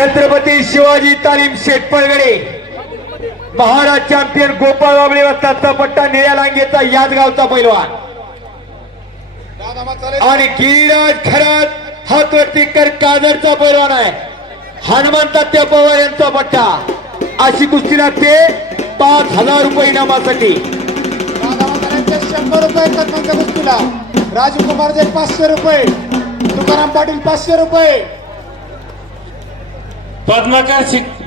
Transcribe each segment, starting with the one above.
छत्रपती शिवाजी तालीम शेटपळगडे महाराज चॅम्पियन गोपाळ बाबळे वस्तादचा पट्टा निळ्या लांगेचा याच गावचा पैलवान आणि गिरीराज खरात हातवरती कर काजरचा पैलवान आहे. हनुमंतात्या पवार यांचा पट्टा. अशी कुस्ती लागते 5,000 रुपये इनामासाठी. 100 रुपये कदमांच्या कुस्तीला. राजकुमार जे 500 रुपये. तुकाराम पाटील 500 रुपये. पद्माकर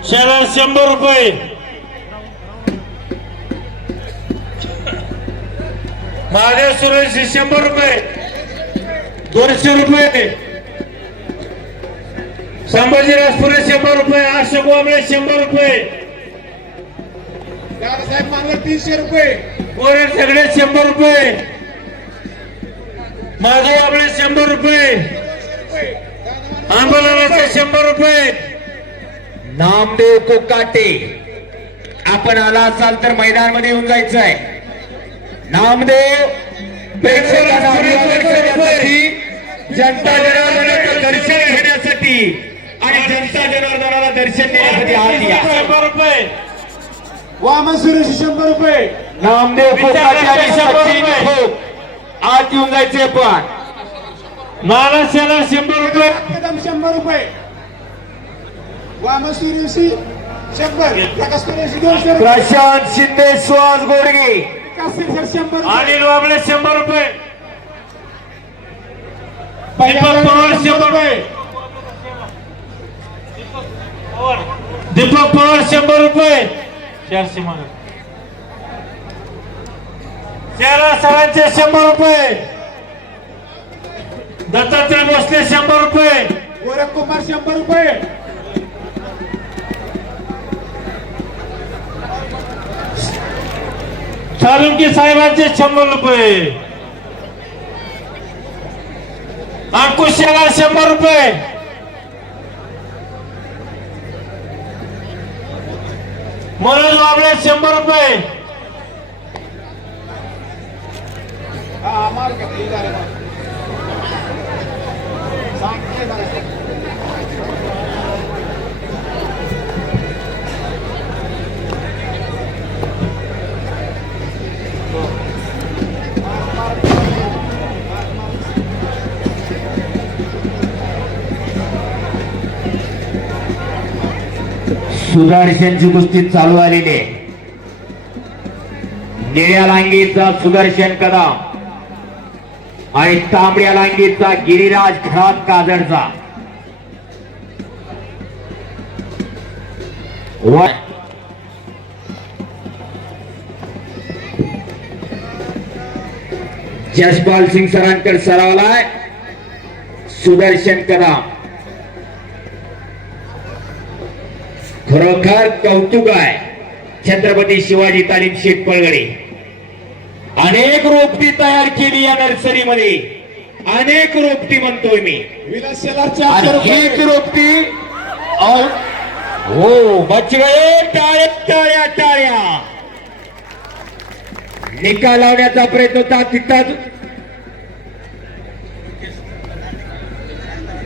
शेलार 100 रुपये. महादेव सुरेश 100 रुपये. 200 रुपये. संभाजीराज पुरे 100 रुपये. अशोक वांबळे 100 रुपये. दादासाहेब मानवर 300 रुपये. गोरे सगळे 100 रुपये. माधव वांबळे 100 रुपये. आंबोलाचे 100 रुपये. नामदेव कोकाटे आपण आला असाल तर मैदान मध्ये येऊन जायचं आहे. नामदेव प्रेक्षकांना अभिवादन करण्यासाठी, जनता जनार्दनाचं दर्शन घेण्यासाठी आणि जनता जनार्दनाला दर्शन देण्यासाठी हात द्या. 100 रुपये. वामन सुरेश 100 रुपये. नामदेव कोकाटे आणि सचिन खोप आत येऊन जायचे. पण नाना शेलार 100 रुपये. कदम 100 रुपये. वामन सुरेशी 100. प्रकाश सुरेशी 200 रुपये. प्रशांत शिंदे सुहास गोडगे विकास शिरसाट 100 रुपये. अनिल वांबळे 100 रुपये. दीपक पवार 100 रुपये. दीपक पवार 100 रुपये. 400 मागे. शेलार सरांचे 100 रुपये. दत्तात्रय भोसले 100 रुपये. गोरख कुमार 100 रुपये. सालुंकी साहेबांचे 100 रुपये. अंकुश शेलार 100 रुपये. मनोज वाबळे 100 रुपये. सुदर्शनची कुस्ती चालू आलेली आहे. निळ्या लांगीचा सुदर्शन कदम आणि तांबड्या लांगीचा गिरीराज खरात काजडचा. जसपाल सिंग सरांकडे सरावलाय सुदर्शन कदम. खरोखर कौतुक आहे छत्रपती शिवाजी तालीम शेटपळगडे. अनेक रोपटी तयार केली या नर्सरीमध्ये. अनेक रोपटी म्हणतोय मी. विलास शेलार 400 रुपये. एक रोपटी हो बच गए. टाळ्या टाळ्या टाळ्या. निकाल लावण्याचा प्रयत्न होता तिथंच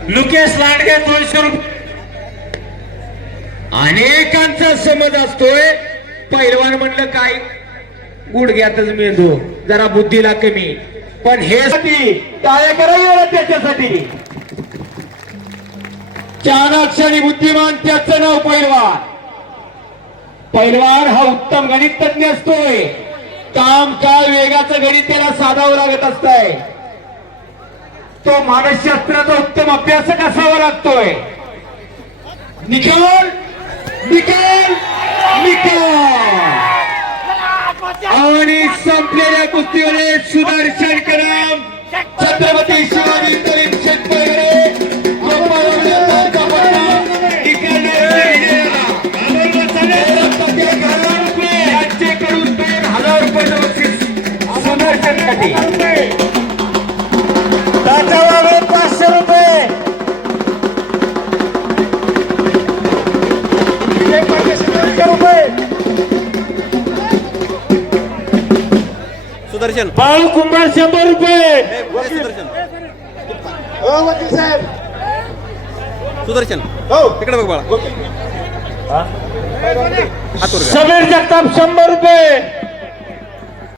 लुकेश लांडगे 200 रुपये. अनेकांचा समज असतोय पैलवान म्हणलं काय गुडघ्यातच मिळतो, जरा बुद्धीला कमी. पण हे टाळ्या करायला त्याच्यासाठी. चाणाक्ष आणि बुद्धिमान त्याचं नाव पैलवान. पैलवान हा उत्तम गणित तज्ञ असतोय. काम काळ वेगाचं गणित त्याला साधावं लागत असतंय. तो मानसशास्त्राचा उत्तम अभ्यासक असावा लागतोय. निकाल निकाल निकाल. आणि संपलेल्या कुस्तीमध्ये सुदर्शन कदम छत्रपती शिवाजी तालीम शेटपळगडे यांचेकडून 2,000 रुपये बक्षीस सुदर्शनसाठी. तात्याबाबा 500 रुपये. सुदर्शन बाळू कुंभार 100 रुपये. वकील साहेब सुदर्शन हो इकडे बघ बाळा ओके हातवर घ्या. समीर जगताप 100 रुपये